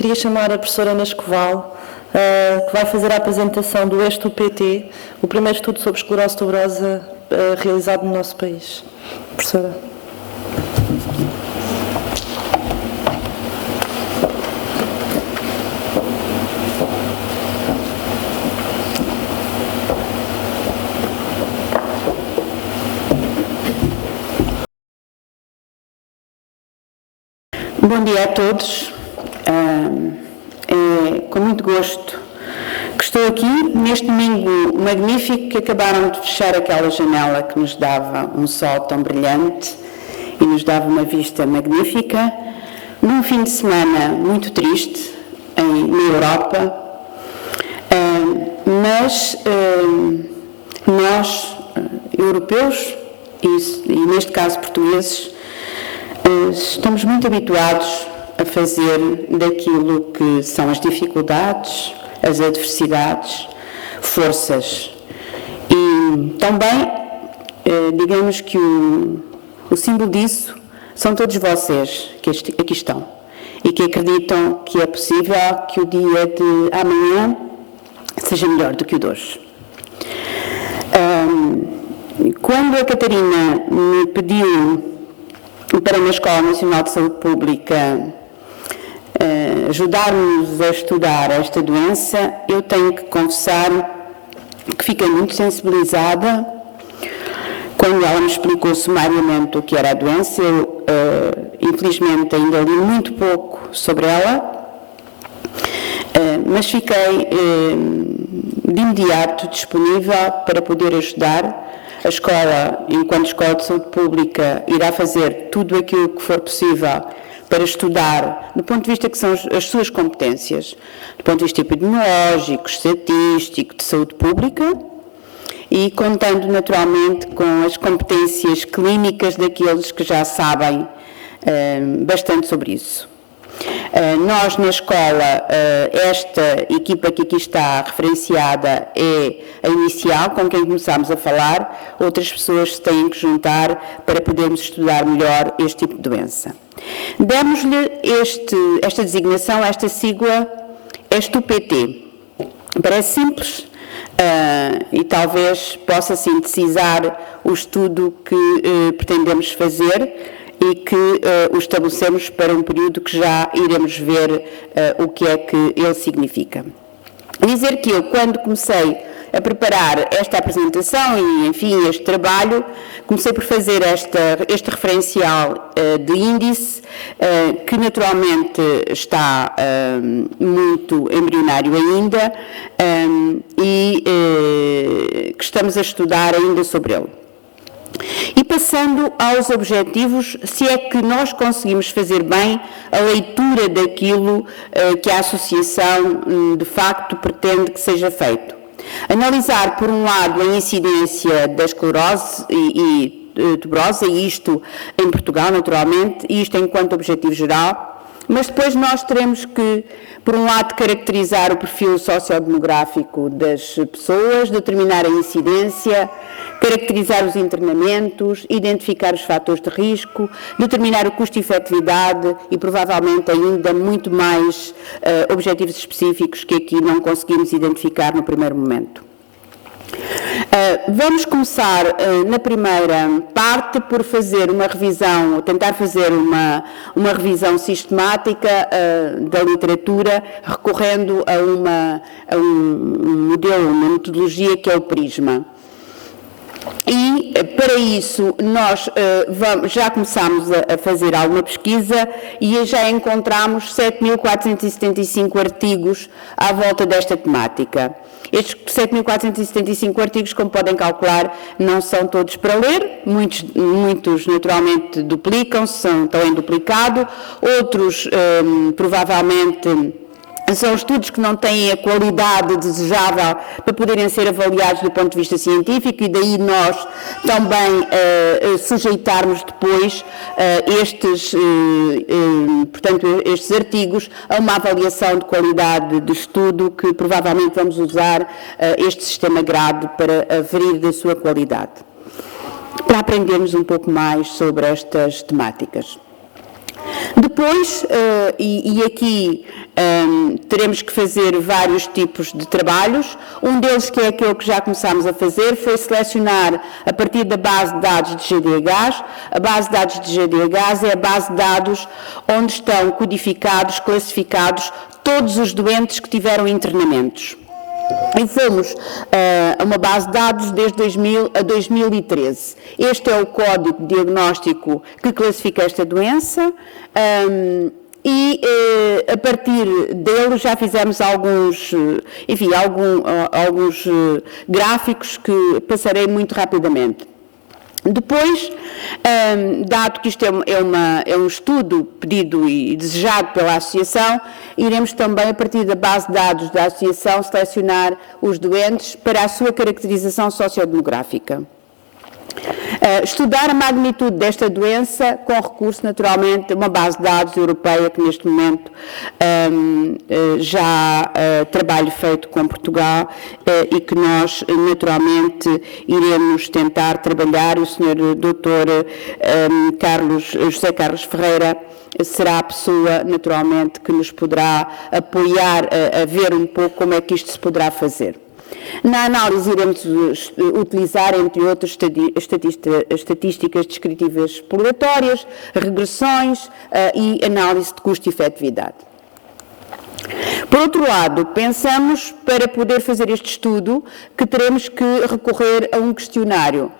Queria chamar a professora Ana Escoval, que vai fazer a apresentação do ESTU-PT, o primeiro estudo sobre esclerose tuberosa realizado no nosso país. Professora. Bom dia a todos. É com muito gosto que estou aqui neste domingo magnífico que acabaram de fechar aquela janela que nos dava um sol tão brilhante e nos dava uma vista magnífica, num fim de semana muito triste na Europa, mas nós, europeus e neste caso portugueses, estamos muito habituados a fazer daquilo que são as dificuldades, as adversidades, forças. E também, digamos que o símbolo disso são todos vocês que aqui estão e que acreditam que é possível que o dia de amanhã seja melhor do que o de hoje. Quando a Catarina me pediu para na Escola Nacional de Saúde Pública ajudar-nos a estudar esta doença, eu tenho que confessar que fiquei muito sensibilizada quando ela me explicou sumariamente o que era a doença. Eu, infelizmente, ainda li muito pouco sobre ela, mas fiquei de imediato disponível para poder ajudar. A escola, enquanto Escola de Saúde Pública, irá fazer tudo aquilo que for possível para estudar, do ponto de vista que são as suas competências, do ponto de vista epidemiológico, estatístico, de saúde pública, e contando naturalmente com as competências clínicas daqueles que já sabem bastante sobre isso. Nós na escola, esta equipa que aqui está referenciada é a inicial, com quem começámos a falar, outras pessoas se têm que juntar para podermos estudar melhor este tipo de doença. Demos-lhe esta designação, esta sigla, ESTU-PT. Parece simples e talvez possa sintetizar o estudo que pretendemos fazer e que o estabelecemos para um período que já iremos ver o que é que ele significa. Dizer que eu, quando comecei a preparar esta apresentação e, enfim, este trabalho, comecei por fazer este referencial de índice, que naturalmente está muito embrionário ainda e que estamos a estudar ainda sobre ele. E passando aos objetivos, se é que nós conseguimos fazer bem a leitura daquilo que a Associação de facto pretende que seja feito. Analisar, por um lado, a incidência da esclerose e tuberosa, e isto em Portugal, naturalmente, e isto enquanto objetivo geral, mas depois nós teremos que, por um lado, caracterizar o perfil sociodemográfico das pessoas, determinar a incidência, caracterizar os internamentos, identificar os fatores de risco, determinar o custo-efetividade e, provavelmente, ainda muito mais objetivos específicos que aqui não conseguimos identificar no primeiro momento. Vamos começar na primeira parte por fazer uma revisão, tentar fazer uma revisão sistemática da literatura, recorrendo a um modelo, uma metodologia que é o PRISMA. E, para isso, nós já começámos a fazer alguma pesquisa e já encontramos 7.475 artigos à volta desta temática. Estes 7.475 artigos, como podem calcular, não são todos para ler, muitos naturalmente duplicam-se, estão em duplicado, outros provavelmente são estudos que não têm a qualidade desejável para poderem ser avaliados do ponto de vista científico e daí nós também sujeitarmos depois estes artigos a uma avaliação de qualidade de estudo que provavelmente vamos usar este sistema grade para aferir da sua qualidade, para aprendermos um pouco mais sobre estas temáticas. Depois, e aqui teremos que fazer vários tipos de trabalhos. Um deles, que é aquele que já começámos a fazer, foi selecionar a partir da base de dados de GDHs. A base de dados de GDHs é a base de dados onde estão codificados, classificados todos os doentes que tiveram internamentos. E fomos a uma base de dados desde 2000 a 2013. Este é o código diagnóstico que classifica esta doença e a partir dele já fizemos alguns gráficos que passarei muito rapidamente. Depois, dado que isto é um estudo pedido e desejado pela Associação, iremos também, a partir da base de dados da Associação, selecionar os doentes para a sua caracterização sociodemográfica. Estudar a magnitude desta doença com recurso, naturalmente, a uma base de dados europeia que neste momento já trabalho feito com Portugal e que nós, naturalmente, iremos tentar trabalhar. O Sr. Dr. José Carlos Ferreira será a pessoa, naturalmente, que nos poderá apoiar a ver um pouco como é que isto se poderá fazer. Na análise iremos utilizar, entre outras, estatísticas descritivas exploratórias, regressões e análise de custo e efetividade. Por outro lado, pensamos, para poder fazer este estudo, que teremos que recorrer a um questionário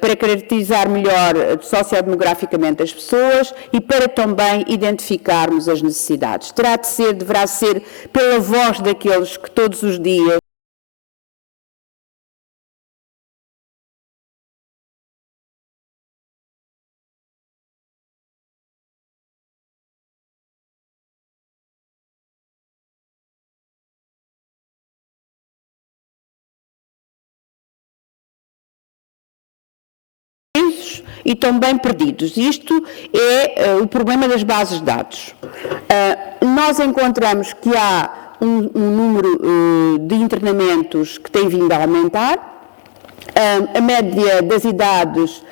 para caracterizar melhor sociodemograficamente as pessoas e para também identificarmos as necessidades. Deverá ser pela voz daqueles que todos os dias e também perdidos. Isto é o problema das bases de dados. Nós encontramos que há um número de internamentos que tem vindo a aumentar. A média das idades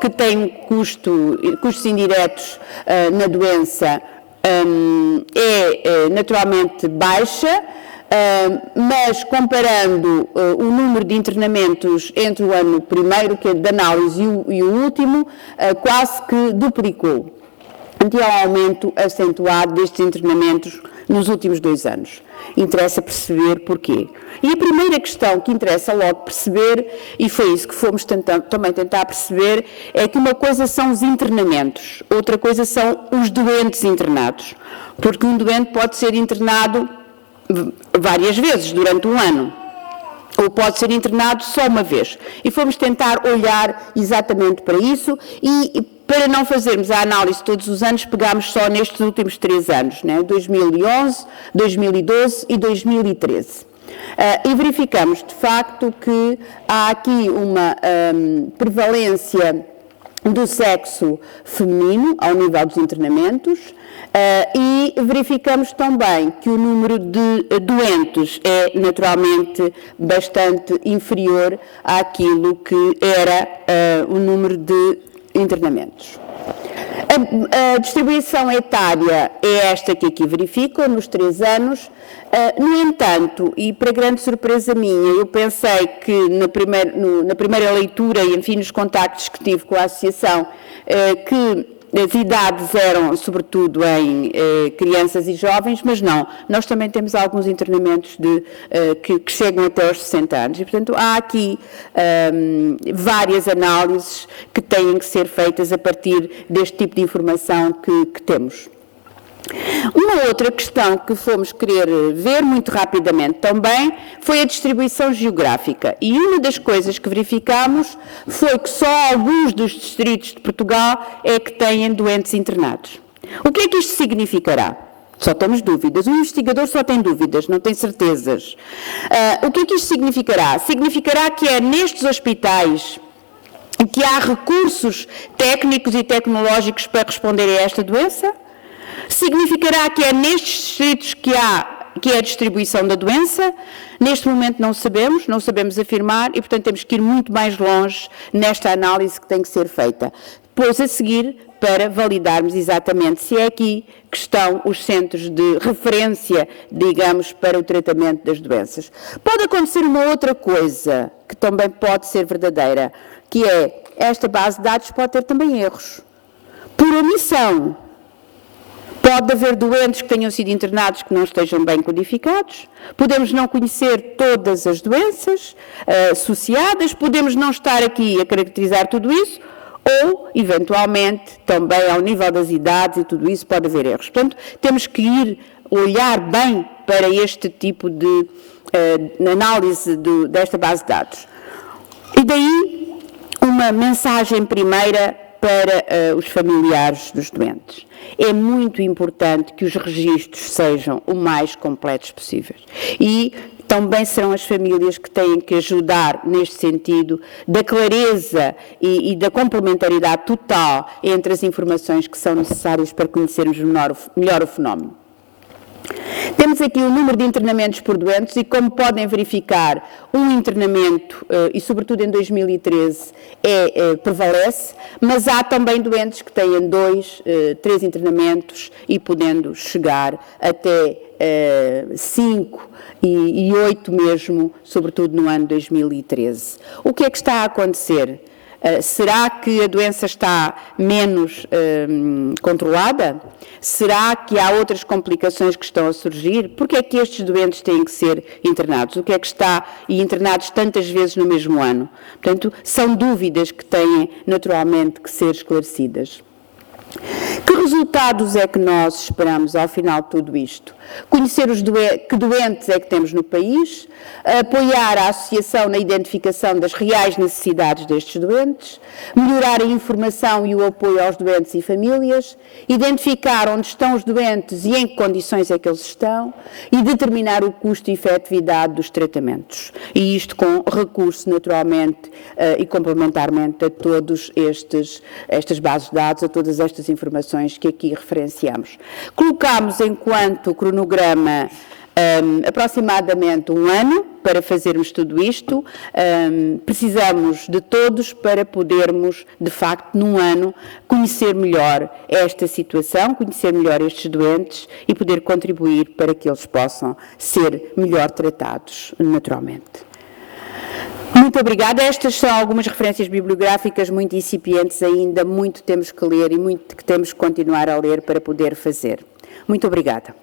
que têm custos indiretos na doença é naturalmente baixa, mas comparando o número de internamentos entre o ano primeiro, que é de análise, e o último, quase que duplicou. Então, há um aumento acentuado destes internamentos nos últimos 2 anos. Interessa perceber porquê. E a primeira questão que interessa logo perceber, e foi isso que fomos também tentar perceber, é que uma coisa são os internamentos, outra coisa são os doentes internados. Porque um doente pode ser internado várias vezes durante um ano, ou pode ser internado só uma vez. E fomos tentar olhar exatamente para isso e para não fazermos a análise todos os anos, pegámos só nestes últimos 3 anos, né? 2011, 2012 e 2013. E verificamos, de facto, que há aqui uma prevalência do sexo feminino ao nível dos internamentos, e verificamos também que o número de doentes é naturalmente bastante inferior àquilo que era o número de internamentos. A distribuição etária é esta que aqui verifico, nos 3 anos. No entanto, e para grande surpresa minha, eu pensei que na primeira leitura e, enfim, nos contactos que tive com a Associação, que as idades eram, sobretudo, em crianças e jovens, mas não. Nós também temos alguns internamentos que chegam até aos 60 anos. E, portanto, há aqui várias análises que têm que ser feitas a partir deste tipo de informação que temos. Uma outra questão que fomos querer ver muito rapidamente também foi a distribuição geográfica. E uma das coisas que verificámos foi que só alguns dos distritos de Portugal é que têm doentes internados. O que é que isto significará? Só temos dúvidas. O investigador só tem dúvidas, não tem certezas. O que é que isto significará? Significará que é nestes hospitais que há recursos técnicos e tecnológicos para responder a esta doença? Significará que é nestes distritos que é a distribuição da doença? Neste momento não sabemos afirmar e, portanto, temos que ir muito mais longe nesta análise que tem que ser feita. Depois, a seguir, para validarmos exatamente se é aqui que estão os centros de referência, digamos, para o tratamento das doenças. Pode acontecer uma outra coisa que também pode ser verdadeira, que é esta base de dados pode ter também erros. Por omissão. Pode haver doentes que tenham sido internados que não estejam bem codificados, podemos não conhecer todas as doenças associadas, podemos não estar aqui a caracterizar tudo isso, ou, eventualmente, também ao nível das idades e tudo isso, pode haver erros. Portanto, temos que ir olhar bem para este tipo de análise desta base de dados. E daí, uma mensagem primeira para os familiares dos doentes. É muito importante que os registros sejam o mais completos possíveis. E também serão as famílias que têm que ajudar neste sentido da clareza e da complementaridade total entre as informações que são necessárias para conhecermos melhor o fenómeno. Temos aqui o número de internamentos por doentes e, como podem verificar, um internamento, e sobretudo em 2013, prevalece, mas há também doentes que têm 2, 3 internamentos e podendo chegar até 5 e 8 mesmo, sobretudo no ano 2013. O que é que está a acontecer? Será que a doença está menos controlada? Será que há outras complicações que estão a surgir? Porque é que estes doentes têm que ser internados? O que é que está internados tantas vezes no mesmo ano? Portanto, são dúvidas que têm naturalmente que ser esclarecidas. Que resultados é que nós esperamos ao final de tudo isto? Conhecer que doentes é que temos no país, apoiar a associação na identificação das reais necessidades destes doentes, melhorar a informação e o apoio aos doentes e famílias, identificar onde estão os doentes e em que condições é que eles estão e determinar o custo e efetividade dos tratamentos. E isto com recurso, naturalmente, e complementarmente a todas estas bases de dados, a todas estas informações que aqui referenciamos. Colocamos enquanto cronograma aproximadamente 1 ano para fazermos tudo isto. Precisamos de todos para podermos, de facto, num ano, conhecer melhor esta situação, conhecer melhor estes doentes e poder contribuir para que eles possam ser melhor tratados, naturalmente. Muito obrigada. Estas são algumas referências bibliográficas muito incipientes ainda, muito temos que ler e muito que temos que continuar a ler para poder fazer. Muito obrigada.